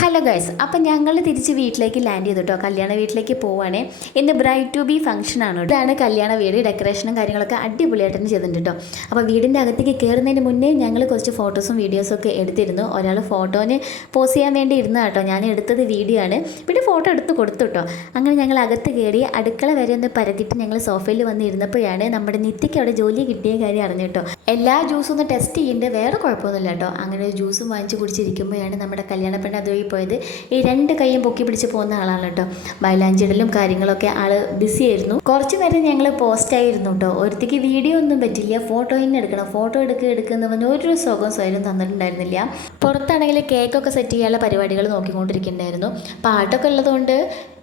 Hello guys, അപ്പം ഞങ്ങൾ തിരിച്ച് വീട്ടിലേക്ക് ലാൻഡ് ചെയ്തു കേട്ടോ. കല്യാണ വീട്ടിലേക്ക് പോവുകയാണേ. ഇന്ന് ബ്രൈഡ് ടു ബി ഫംഗ്ഷനാണ്. ഇതാണ് കല്യാണ വീട്. ഡെക്കറേഷനും കാര്യങ്ങളൊക്കെ അടിപൊളിയായിട്ട് തന്നെ ചെയ്തിട്ടുണ്ട് കേട്ടോ. അപ്പോൾ വീടിൻ്റെ അകത്തേക്ക് കയറുന്നതിന് മുന്നേ ഞങ്ങൾ കുറച്ച് ഫോട്ടോസും വീഡിയോസും ഒക്കെ എടുത്തിരുന്നു. ഒരാൾ ഫോട്ടോന് പോസ്റ്റ് ചെയ്യാൻ വേണ്ടി ഇരുന്ന കേട്ടോ. ഞാൻ എടുത്തത് വീഡിയോ ആണ്. പിന്നെ ഫോട്ടോ എടുത്ത് കൊടുത്തു കേട്ടോ. അങ്ങനെ ഞങ്ങൾ അകത്ത് കയറി അടുക്കള വരെ ഒന്ന് പരത്തിയിട്ട് ഞങ്ങൾ സോഫയിൽ വന്ന് ഇരുന്നപ്പോഴാണ് നമ്മുടെ നിത്യയ്ക്ക് അവിടെ ജോലി കിട്ടിയ കാര്യം അറിഞ്ഞു കേട്ടോ. എല്ലാ ജ്യൂസും ഒന്ന് ടെസ്റ്റ് ചെയ്യുന്നുണ്ട്, വേറെ കുഴപ്പമൊന്നുമില്ല കേട്ടോ. അങ്ങനെ ഒരു ജ്യൂസും വാങ്ങിച്ച് കുടിച്ചിരിക്കുമ്പോഴാണ് നമ്മുടെ കല്യാണ പെണ്ണ് അതുവഴി പോയത്. ഈ രണ്ട് കൈയും പൊക്കി പിടിച്ച് പോകുന്ന ആളാണ് കേട്ടോ. മൈലാഞ്ചിടലും കാര്യങ്ങളൊക്കെ ആള് ബിസി ആയിരുന്നു. കുറച്ച് നേരം ഞങ്ങൾ പോസ്റ്റായിരുന്നു കേട്ടോ. ഒരുത്തിക്ക് വീഡിയോ ഒന്നും പറ്റില്ല, ഫോട്ടോ തന്നെ എടുക്കണം. ഫോട്ടോ എടുക്കുന്ന പറഞ്ഞ് ഒരു സ്വയം തന്നിട്ടുണ്ടായിരുന്നില്ല. പുറത്താണെങ്കിൽ കേക്കൊക്കെ സെറ്റ് ചെയ്യാനുള്ള പരിപാടികൾ നോക്കിക്കൊണ്ടിരിക്കുന്നുണ്ടായിരുന്നു. പാട്ടൊക്കെ ഉള്ളതുകൊണ്ട്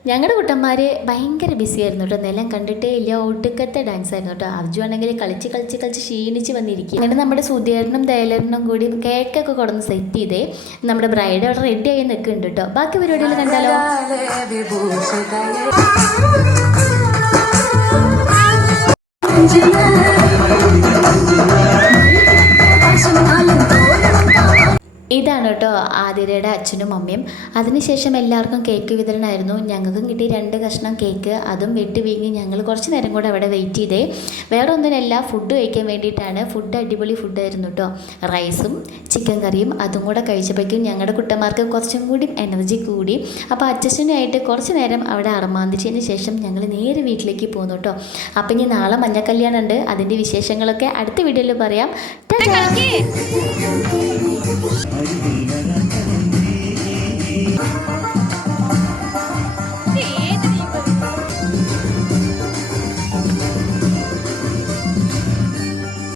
ഞങ്ങളുടെ കുട്ടന്മാർ ഭയങ്കര ബിസി ആയിരുന്നു കേട്ടോ. നിലം കണ്ടിട്ടേ ഇല്ല, ഒടുക്കത്തെ ഡാൻസ് ആയിരുന്നു കേട്ടോ. അർജു ആണെങ്കിൽ കളിച്ച് ക്ഷീണിച്ച് വന്നിരിക്കും. അങ്ങനെ നമ്മുടെ സുധീരനും തേലറിനും കൂടി കേക്കൊക്കെ കൊടുന്ന് സെറ്റ് ചെയ്തേ. നമ്മുടെ ബ്രൈഡ് അവിടെ റെഡി ആയി നിൽക്കുന്നുണ്ട് കേട്ടോ. ബാക്കി പരിപാടികൾ കണ്ടാലോ. ഇതാണ് കേട്ടോ ആതിരയുടെ അച്ഛനും അമ്മയും. അതിനുശേഷം എല്ലാവർക്കും കേക്ക് വിതരണമായിരുന്നു. ഞങ്ങൾക്കും കിട്ടി 2 കഷ്ണം കേക്ക്. അതും വെട്ടി വീങ്ങി ഞങ്ങൾ കുറച്ച് നേരം കൂടെ അവിടെ വെയിറ്റ് ചെയ്തേ. വേറെ ഒന്നിനല്ല, ഫുഡ് കഴിക്കാൻ വേണ്ടിയിട്ടാണ്. ഫുഡ് അടിപൊളി ഫുഡായിരുന്നു കേട്ടോ. റൈസും ചിക്കൻ കറിയും അതും കൂടെ കഴിച്ചപ്പോഴേക്കും ഞങ്ങളുടെ കുട്ടന്മാർക്ക് കുറച്ചും കൂടി എനർജി കൂടി. അപ്പോൾ അച്ഛനുമായിട്ട് കുറച്ച് നേരം അവിടെ അറമാന്തിച്ചതിന് ശേഷം ഞങ്ങൾ നേരെ വീട്ടിലേക്ക് പോന്നു കേട്ടോ. അപ്പം ഇനി നാളെ മഞ്ഞക്കല്യാണം ഉണ്ട്. അതിൻ്റെ വിശേഷങ്ങളൊക്കെ അടുത്ത വീഡിയോയിൽ പറയാം. Thank you.